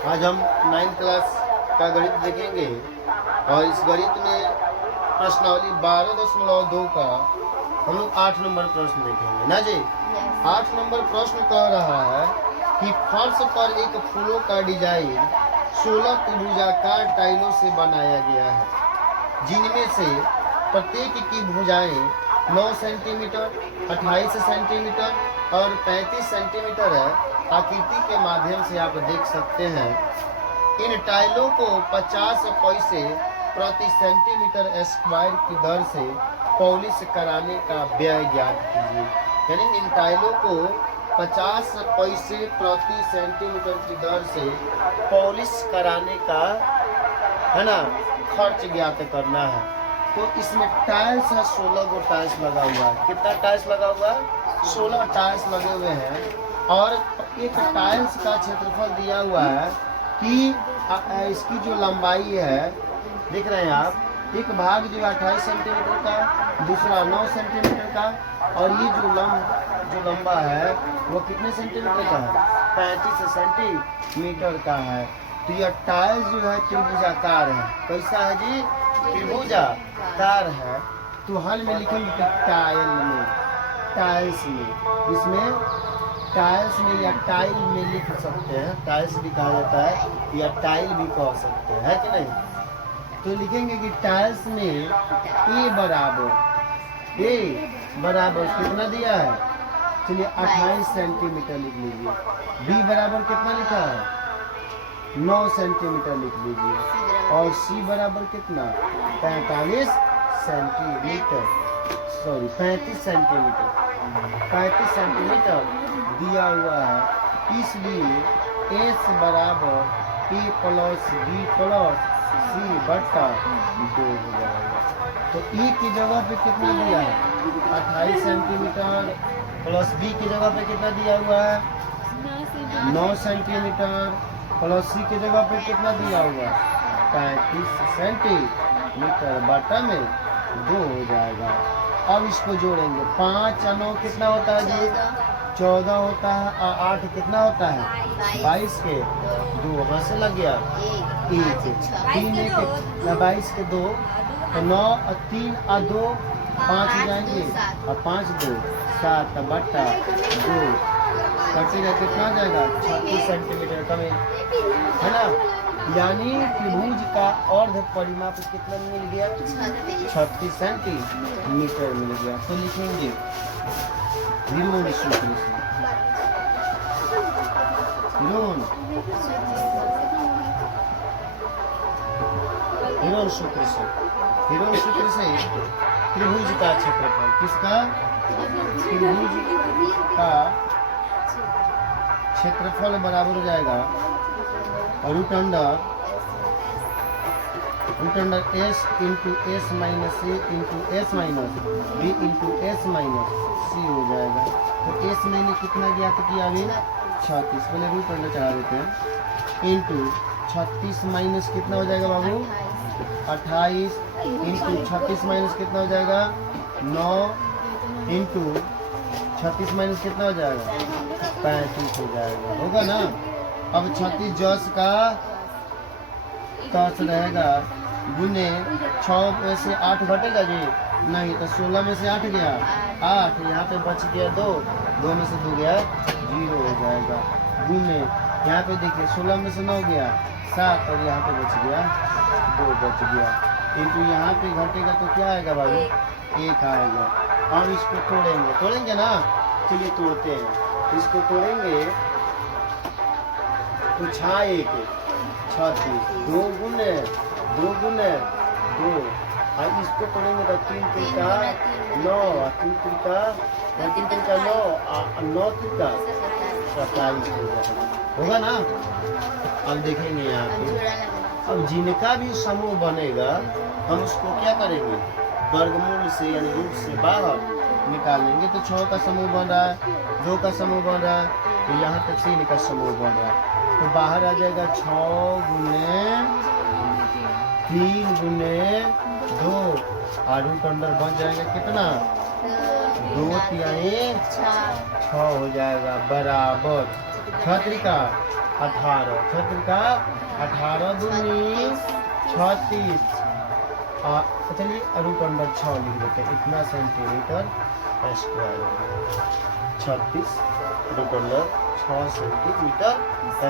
आज हम 9th class का गणित देखेंगे और इस गणित में प्रश्नावली 12.2 का हम लोग 8 नंबर प्रश्न देखेंगे ना जी। 8 नंबर प्रश्न कह रहा है कि फर्श पर एक फूलों का डिजाइन 16 त्रिभुजाकार टाइलों से बनाया गया है, जिनमें से प्रत्येक की भुजाएं 9 सेंटीमीटर, 28 सेंटीमीटर और 35 सेंटीमीटर है। आकृति के माध्यम से आप देख सकते हैं। इन टाइलों को 50 पैसे प्रति सेंटीमीटर स्क्वायर की दर से पॉलिश कराने का व्यय ज्ञात कीजिए। यानी इन टाइलों को 50 पैसे प्रति सेंटीमीटर की दर से पॉलिश कराने का है ना खर्च ज्ञात करना है। तो इसमें टाइल्स है, 16 गो टाइल्स लगा हुआ है। कितना टाइल्स लगा हुआ है? 16 टाइल्स लगे हुए हैं। और एक टाइल्स का क्षेत्रफल दिया हुआ है कि इसकी जो लंबाई है, देख रहे हैं आप, एक भाग जो 28 सेंटीमीटर का, दूसरा 9 सेंटीमीटर का, और ये जो लंबा है वो कितने सेंटीमीटर का है? 35 सेंटीमीटर का है। तो यह टाइल्स जो है त्रिभुजाकार है। कैसा है जी? त्रिभुजाकार है। तो हल में लिखेंगे कि टाइल्स में, इसमें टाइल्स में या टाइल में लिख सकते हैं। टाइल्स भी कहा जाता है या टाइल भी कह सकते हैं, है कि नहीं? तो लिखेंगे कि टाइल्स में ए बराबर कितना दिया है? चलिए 28 सेंटीमीटर लिख लीजिए। बी बराबर कितना लिखा है? 9 सेंटीमीटर लिख लीजिए। और सी बराबर कितना? 35 सेंटीमीटर, सॉरी 35 सेंटीमीटर, 35 सेंटीमीटर दिया हुआ है। इसलिए एस बराबर ए प्लस बी प्लस सी बटा 2 हो जाएगा। तो ई की जगह पे कितना दिया है? 28 सेंटीमीटर प्लस बी की जगह पे कितना दिया हुआ है? 9 सेंटीमीटर प्लस सी की जगह पे कितना दिया हुआ है? 35 सेंटीमीटर बटा में 2 हो जाएगा। अब इसको जोड़ेंगे। 5 और 9 कितना होता है जी? 14 होता है। और 8 कितना होता है? 22 के 2 वहाँ से लग गया 1, 3 के 22 के 2, तो 9 और 3 और 2 5 हो जाएंगे, और 5 2 7 बटा 2 कटेगा, कितना आ जाएगा? 36 सेंटीमीटर कम है ना। यानी त्रिभुज का अर्ध परिमाप कितना मिल गया? 36 सेंटीमीटर मिल गया। तो लिखेंगे विरोध सूत्र से, विरोध सूत्र से त्रिभुज का क्षेत्रफल, किसका? त्रिभुज का क्षेत्रफल बराबर हो जाएगा root under s into s minus a into s minus b into s minus c हो जाएगा। तो एस मैंने कितना ज्ञात किया अभी? 36। पहले रूट अंडर चढ़ा देते हैं। इंटू 36 माइनस कितना हो जाएगा बाबू? 28 इंटू 36 माइनस कितना हो जाएगा? 9 इंटू 36 माइनस कितना हो जाएगा? 35 हो जाएगा। होगा ना। अब 36 जस का 10 रहेगा, गुने 6 में से 8 घटेगा जी? नहीं, तो 16 में से 8 गया 8, यहाँ पे बच गया 2 में से 2 गया 0 हो जाएगा। गुने यहाँ पे देखिए 16 में से 9 गया 7, और यहाँ पे बच गया 2 बच गया। किंतु यहाँ पे घटेगा तो क्या आएगा बाबू? 1 आएगा। और इसको तोड़ेंगे ना। चलिए तोड़ते हैं। इसको तोड़ेंगे तो 6 36, 2 गुने 2 और इसको तोड़ेंगे तो 3 3 9, 3 3 9 और 9 3 27 होगा ना। अब देखेंगे यहाँ पे, अब जिनका भी समूह बनेगा हम उसको क्या करेंगे? वर्गमूल से यानी रूट से बाहर निकालेंगे। तो 6 का समूह बन रहा है, 2 का समूह बन रहा है, तो यहाँ पे 3 का समूह बन रहा है। तो बाहर आ जाएगा 6 गुने 3 गुने 2, और रूट अंडर बन जाएगा कितना? 2 3 6 हो जाएगा बराबर 6 3 18 क्षेत्र का 18 दूनी 36 चलिए रूट अंडर 6 लिख देते हैं, इतना सेंटीमीटर स्क्वायर होगा। 36 रूट अंडर 6 सेंटीमीटर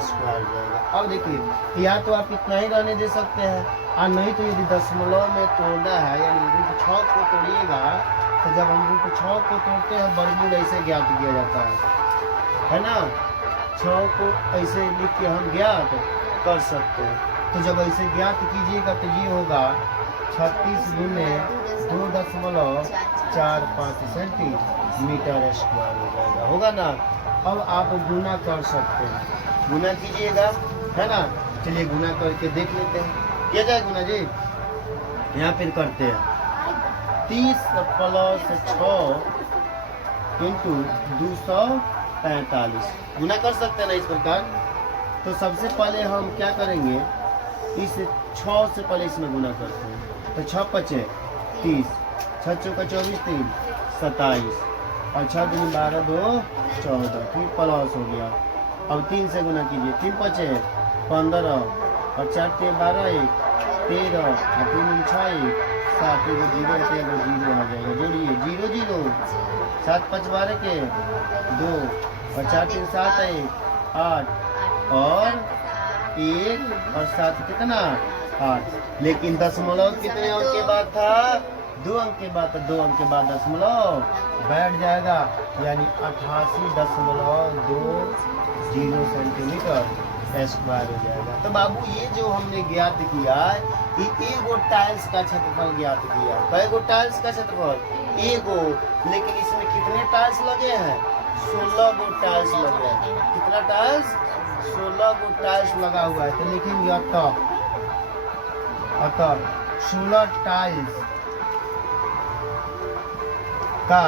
स्क्वायर जाएगा। अब देखिए या तो आप इतना ही रहने दे सकते हैं और नहीं तो यदि दशमलव में तोड़ना है यानी रूट 6 को तोड़िएगा तो जब हम रूट 6 को तोड़ते हैं वर्गमूल ऐसे ज्ञात किया जाता है ना। 6 को ऐसे लिख के हम ज्ञात कर सकते हैं। तो जब ऐसे ज्ञात कीजिएगा तो ये होगा 36 गुने 2.45 सेंटीमीटर स्क्वायर हो जाएगा, होगा ना। अब आप गुना कर सकते हैं, गुना कीजिएगा है ना। चलिए गुना करके देख लेते हैं, किया जाए गुना जी। यहाँ फिर करते हैं 30 + 6 इंटू 245 गुना कर सकते हैं ना इस प्रकार। तो सबसे पहले हम क्या करेंगे, इस 6 से पहले इसमें गुना करते हैं। तो 6 × 5 = 30, 6 × 4 = 24, 3 = 27 और 6 × 2 = 12, 2 = 14, फिर प्लस हो गया। अब 3 से गुना कीजिए, 3 × 5 = 15 और 4 × 3 = 12, 1 13 और 3 × 6 = 7, 1 0 है, 1 0 आ जाएगा। जोड़िए 0 0, 7 × 5 = 12 के 2 और 4 × 3 = 7, 1 8 और 1 और 7 कितना 8। लेकिन दशमलव कितने अंक के बाद था, 2 अंक के बाद, 2 अंक के बाद दशमलव बैठ जाएगा यानी 88.20 सेंटीमीटर स्क्वायर हो जाएगा। तो बाबू ये जो हमने ज्ञात किया कि एगो टाइल्स का क्षेत्रफल ज्ञात किया। कई गो टाइल्स का क्षेत्रफल एगो, लेकिन इसमें कितने टाइल्स लगे हैं, 16 गो टाइल्स लगे हैं। कितना टाइल्स, 16 गो टाइल्स लगा हुआ है। तो लिखेंगे अतः 16 टाइल्स का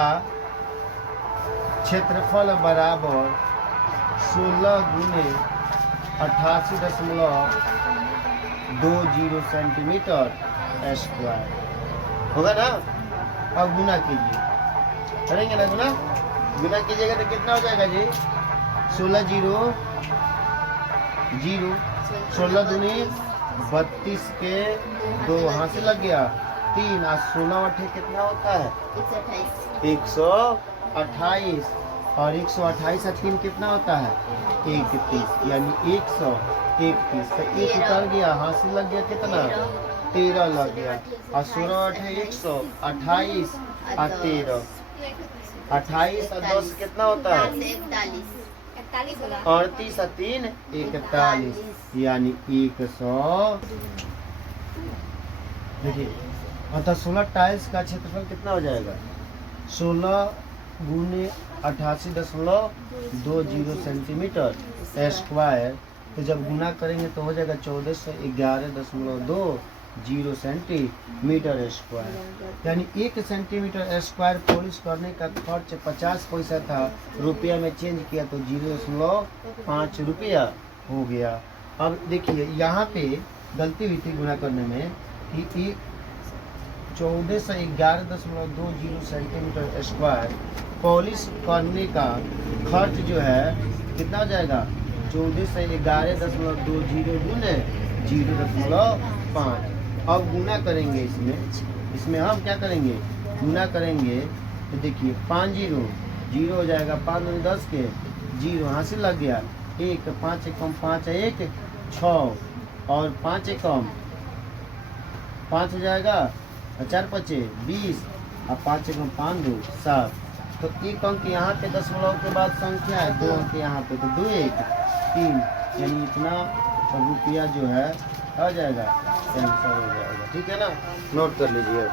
क्षेत्रफल बराबर 16 गुने 88.20 सेंटीमीटर स्क्वायर होगा ना। अब गुना कीजिए, करेंगे ना गुना, गुना कीजिएगा तो कितना हो जाएगा जी, 16 0 0, 16 दूनी 32 के 2 वहाँ से लग गया 3 और 16 8 कितना होता है 128 और 128 और 3 कितना होता है 31 यानी 131। तो 1 उतर गया, हाथ से लग गया कितना 13 लग गया और 16 8 128 और 13, 28 और 10 कितना होता है 38 और 3 41 यानी 100। देखिए अतः 16 टाइल्स का क्षेत्रफल कितना हो जाएगा 16 गुने 88.20 सेंटीमीटर स्क्वायर। तो जब गुना करेंगे तो हो जाएगा 1411.20 सेंटीमीटर स्क्वायर यानी 1 सेंटीमीटर स्क्वायर पॉलिश करने का खर्च 50 पैसा था, रुपया में चेंज किया तो 0.5 रुपया हो गया। अब देखिए यहाँ पे गलती हुई थी गुना करने में कि 1411.20 सेंटीमीटर स्क्वायर पॉलिश करने का खर्च जो है कितना हो जाएगा 1411.20 गुने 0.5। अब गुना करेंगे इसमें हम क्या करेंगे गुना करेंगे तो देखिए 5 0 हो जाएगा, 5 दूनी 10 के 0 यहाँ से लग गया 1, 5 एकम 5 1 6 और 5 एकम 5 हो जाएगा, 4 5 20 और 5 एकम 5 2 7। तो 1 अंक यहाँ पे दशमलव के बाद संख्या है, 2 अंक यहाँ पे तो 2 1 3 यानी इतना रुपया जो है आ जाएगा, कैंसिल हो जाएगा। ठीक है ना, नोट कर लीजिए।